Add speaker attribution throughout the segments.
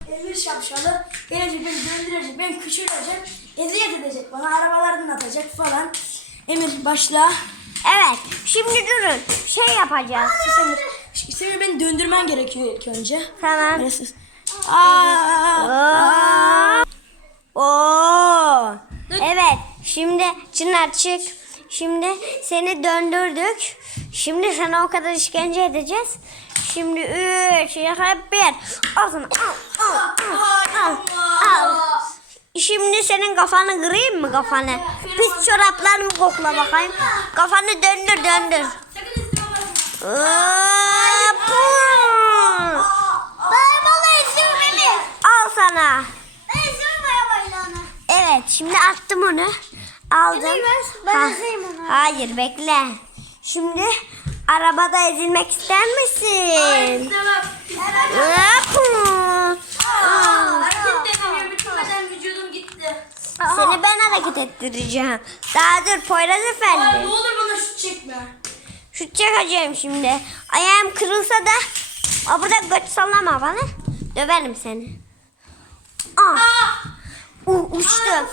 Speaker 1: Emir şapşalı gelecek, beni döndürecek, beni küçülecek, eziyet edecek bana, arabalardan atacak falan. Emir başla.
Speaker 2: Evet. Şimdi durun. Şey yapacağız.
Speaker 1: Emir beni döndürmen gerekiyor ilk önce.
Speaker 2: Tamam.
Speaker 1: Neresi?
Speaker 2: Oo. Evet. Şimdi Çınar çık. Şimdi seni döndürdük. Şimdi sana o kadar işkence edeceğiz. Şimdi 3, 2, 1. Al sana. Al. Şimdi senin kafanı kırayım mı kafanı? Pis çoraplarımı kokla bakayım. Kafanı döndür. Al sana. Evet, şimdi attım onu. Aldım. Hayır, bekle. Şimdi arabada ezilmek ister misin?
Speaker 1: Vücudum gitti.
Speaker 2: Seni ben hareket ettireceğim. Daha dur Poyraz
Speaker 1: Ne
Speaker 2: Efendi.
Speaker 1: olur bana şut çekme.
Speaker 2: Şut çekeceğim şimdi. Ayağım kırılsa da burada göç sallama bana. Döverim seni. Uçtum.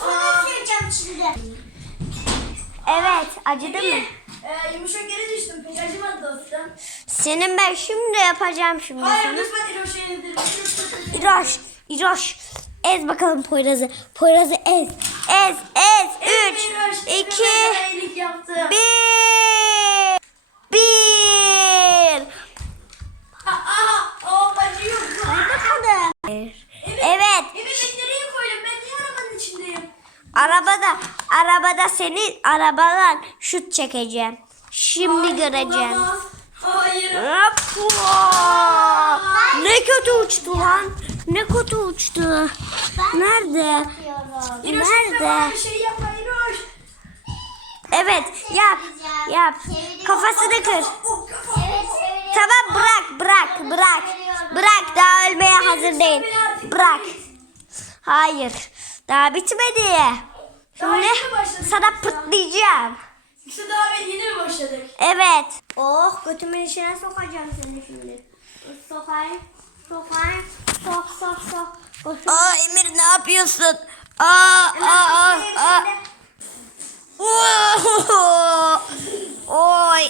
Speaker 2: Evet, acıdı mı?
Speaker 1: Yumuşak yere düştüm. Pek acımadı dostum.
Speaker 2: Senin ben şimdi yapacağım şimdi
Speaker 1: Hayır
Speaker 2: sana.
Speaker 1: lütfen İroş'a yenildir.
Speaker 2: İroş. Ez bakalım Poyraz'ı. Poyraz'ı ez. Ez. 3, 2, 1.
Speaker 1: Acıyor.
Speaker 2: Hadi bakalım. Evet.
Speaker 1: Emir nereye koydum? Ben niye arabanın içindeyim?
Speaker 2: Arabada seni arabadan şut çekeceğim. Şimdi göreceksin.
Speaker 1: Olamaz. Hayır.
Speaker 2: Hoppa! Ne kötü uçtu lan. Ne kötü uçtu. Nerede?
Speaker 1: İroş
Speaker 2: Nerede?
Speaker 1: bir şey yapma İroş.
Speaker 2: Evet, yap. Kafasını kır. Tamam, bırak. Daha ölmeye hazır değil. Bırak. Hayır. Daha bitmedi. Şimdi sana pırtlayacağım.
Speaker 1: İşte daha yeni mi başladık?
Speaker 2: Evet. Oh, götümün içine sokacağım seni şimdi. Sokayım. Sok. Aa Emir, ne yapıyorsun? Oy.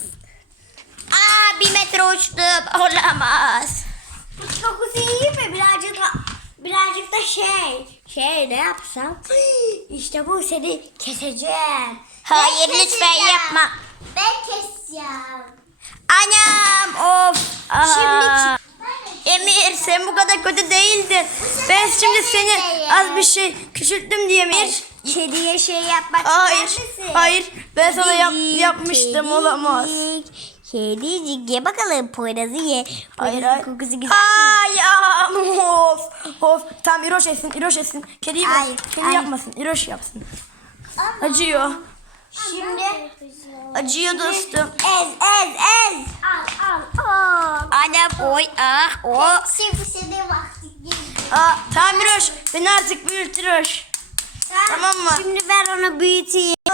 Speaker 2: 1 metre uçtum. Olamaz. Çok iyi mi? Birazcık da şey ne yapsam? İşte bu, seni keseceğim. Hayır, lütfen yapma.
Speaker 3: Ben keseceğim.
Speaker 2: Anam, of.
Speaker 3: Şimdi
Speaker 2: Emir, sen bu kadar kötü değildin. Ben şimdi seni az bir şey küçülttüm diye mi? Kediye şey yapmak ister misin?
Speaker 1: Hayır. Ben sana
Speaker 2: Kedicik,
Speaker 1: yapmıştım. Olamaz.
Speaker 2: Kedicik, ye bakalım Poyraz'ı ye. Poyraz'ın kokusu güzel.
Speaker 1: Ayağım. Of. Tamam İroş etsin. Kediyi bırak.
Speaker 2: Hayır,
Speaker 1: Kedi
Speaker 2: hayır.
Speaker 1: yapmasın. İroş yapsın. Acıyor.
Speaker 2: Şimdi
Speaker 1: Acıyor dostum.
Speaker 2: ez.
Speaker 3: al.
Speaker 2: Anam, oy,
Speaker 3: Şimdi senin vaktin geldi.
Speaker 1: Tamam İroş. Beni artık büyüt İroş. Tamam mı?
Speaker 2: Şimdi ben onu büyüteyim.